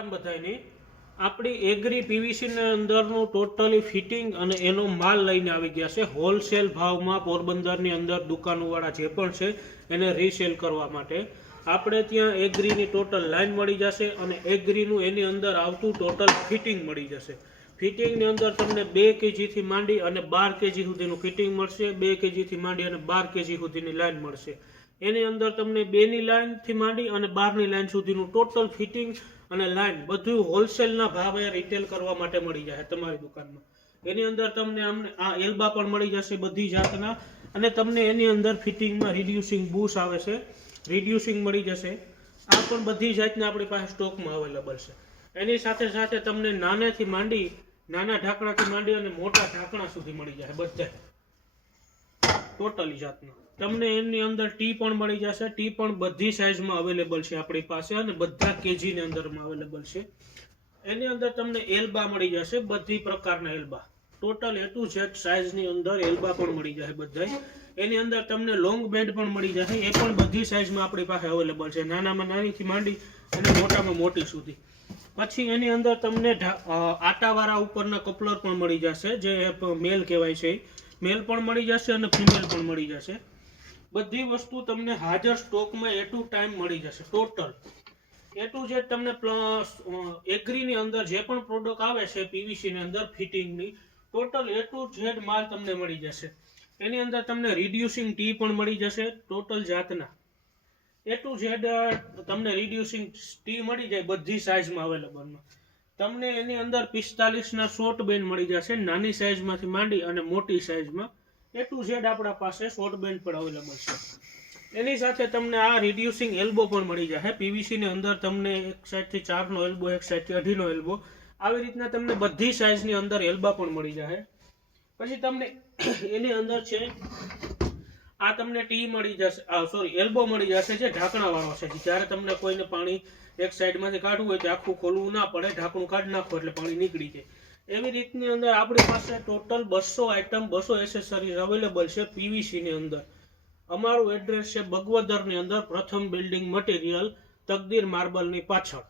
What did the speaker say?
રામ બધાયની આપણી agri PVC ને અંદરનું ટોટલી ફિટિંગ અને એનો માલ લઈને આવી ગયા છે હોલસેલ ભાવમાં પોરબંદરની અંદર દુકાનોવાળા જે પણ છે એને રીસેલ કરવા માટે આપણે ત્યાં એગ્રીની ટોટલ લાઈન મળી જશે અને એગ્રીનું એની અંદર આવતું ટોટલ ફિટિંગ મળી જશે. ફિટિંગની અંદર તમને 2 kgથી માંડી અને 12 kg સુધીનું ફિટિંગ મળશે. 2 kgથી માંડી અને 12 kg સુધીની લાઈન મળશે. એની અંદર તમને 2ની લાઈનથી માંડી અને 12ની લાઈન સુધીનું ટોટલ ફિટિંગ અને લાઈન બધું હોલસેલના ભાવે રિટેલ કરવા માટે મળી જશે તમારી દુકાનમાં. એની અંદર તમને આ એલ્બા પણ મળી જશે બધી જાતના અને તમને એની અંદર ફિટિંગમાં રિડ્યુસિંગ બુશ આવે છે, રિડ્યુસિંગ મળી જશે. આ પણ બધી જાતના આપણી પાસે સ્ટોકમાં અવેલેબલ છે. એની સાથે સાથે તમને નાના ઢાંકણાથી માંડી અને મોટા ઢાંકણા સુધી મળી જશે બધા ટોટલી જાતના. તમને એની અંદર ટી પણ મળી જશે. ટી પણ બધી સાઇઝમાં અવેલેબલ છે આપણી પાસે અને બધા કેજીની અંદરમાં અવેલેબલ છે. એની અંદર તમને એલ્બા મળી જશે, બધી પ્રકારના એલ્બા ટોટલ A to Z સાઇઝની અંદર એલ્બા પણ મળી જશે બધાય. એની અંદર તમને લોંગ બેન્ડ પણ મળી જશે, એ પણ બધી સાઇઝમાં આપણી પાસે અવેલેબલ છે, નાનામાં નાનીથી માંડી અને મોટામાં મોટી સુધી. પછી એની અંદર તમને આટાવાળા ઉપરના કપલર પણ મળી જશે, જે મેલ કહેવાય છે. મેલ પણ મળી જશે અને ફિમેલ પણ મળી જશે. બધી વસ્તુ તમને હાજર સ્ટોકમાં A to ટાઈમ મળી જશે. ટોટલ A to Z તમને એગ્રીની અંદર જે પણ પ્રોડક્ટ આવે છે પીવીસી ની અંદર ફિટિંગની ટોટલ A to Z માલ તમને મળી જશે. એની અંદર તમને રિડ્યુસિંગ ટી પણ મળી જશે ટોટલ જાતના. A to Z તમને રિડ્યુસિંગ ટી મળી જાય બધી સાઇઝમાં અવેલેબલમાં. તમને એની અંદર 45ના શોર્ટ બેન્ડ મળી જશે, નાની સાઇઝમાંથી માંડી અને મોટી સાઇઝમાં A to Z આપણા પાસે શોર્ટ બેન્ડ પણ અવેલેબલ છે. એની સાથે તમને આ રિડ્યુસિંગ એલ્બો પણ મળી જશે. પીવીસી ની અંદર તમને એક સાઈડથી 4નો એલ્બો, એક સાઈડથી 2.5નો એલ્બો, આવી રીતના તમને બધી સાઇઝની અંદર એલ્બા પણ મળી જશે. પછી તમને એની અંદર છે આ તમને ટી મળી જશે, એલ્બો મળી જશે જે ઢાંકણા વાળો છે. જ્યારે તમને કોઈને પાણી એક સાઈડમાંથી કાઢવું હોય તો આખું ખોલવું ના પડે, ઢાંકણું કાઢી નાખો એટલે પાણી નીકળી જાય. એવી રીતની અંદર આપણી પાસે ટોટલ 200 આઇટમ, 200 એસેસરીઝ અવેલેબલ છે પીવીસી ની અંદર. અમારું એડ્રેસ છે બગવદરની અંદર, પ્રથમ બિલ્ડિંગ મટીરિયલ, તકદીર માર્બલની પાછળ.